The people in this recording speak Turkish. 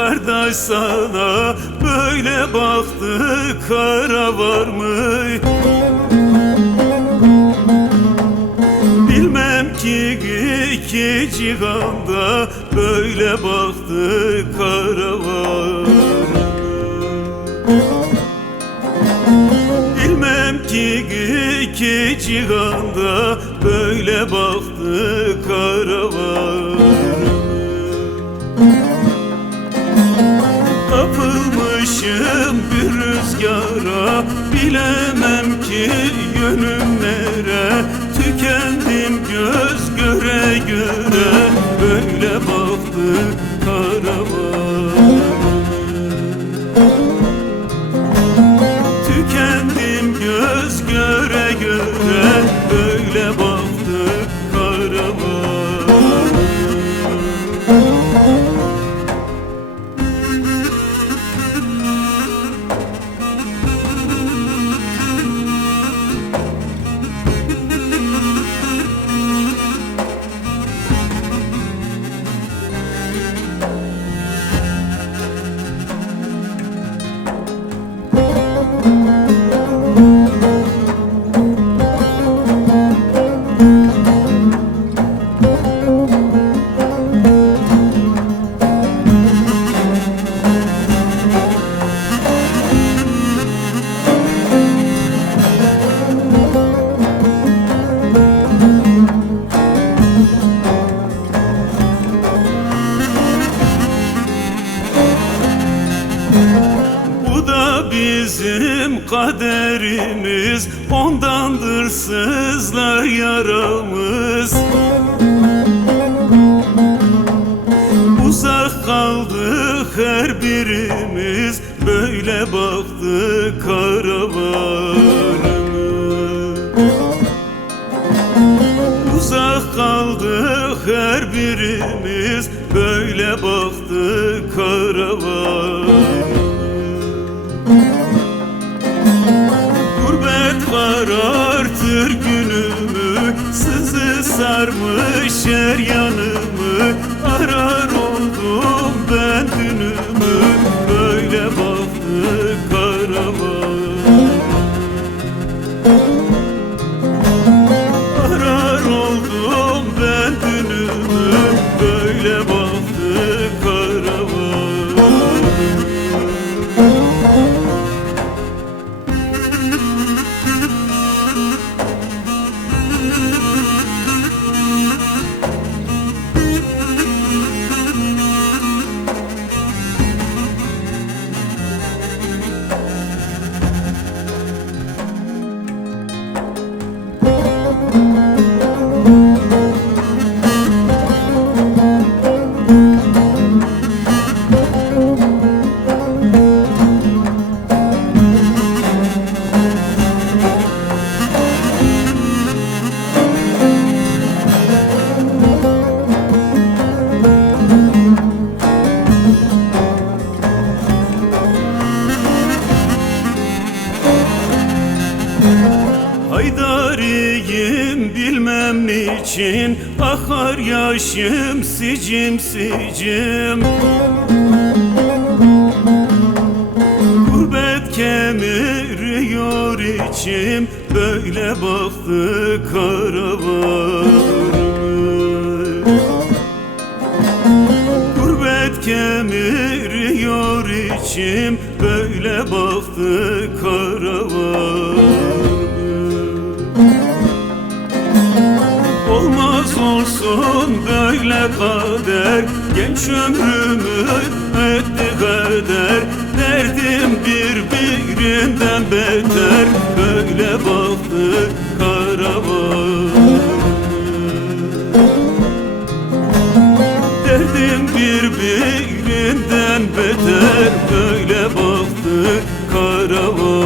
kardeş sana böyle baktı kara var mı? Bilmem ki iki cihanda böyle baktı kara var mı? Bilmem ki iki cihanda böyle baktı kara var mı? Kapılmışım bir rüzgara, bilemem ki yönüm nere. Tükendim göz göre göre, böyle baktı kara var mı? Tükendim göz göre göre, böyle baktı kara var mı? Bu da bizim kaderimiz, ondandır sızlar yaramız. Uzak kaldık her birimiz, böyle baktı kara var mı? Uzak kaldık her birimiz, böyle baktı kara var mı? Gurbet karartır günümü, sızı sarmış her yanımı. Arar oldum ben dünümü, böyle baktı kara var mı? Arar oldum ben dünümü, böyle baktı kara var mı? Haydariyim bilmem niçin, akar yaşım sicim sicim. Gurbet kemiriyor içim, böyle baktı kara var mı? Gurbet kemiriyor içim, böyle baktı kara var mı? Olmaz olsun böyle kader, genç ömrümü etti kader. Derdim birbirinden beter, böyle baktı kara var mı? Derdim birbirinden beter, böyle baktı kara var mı?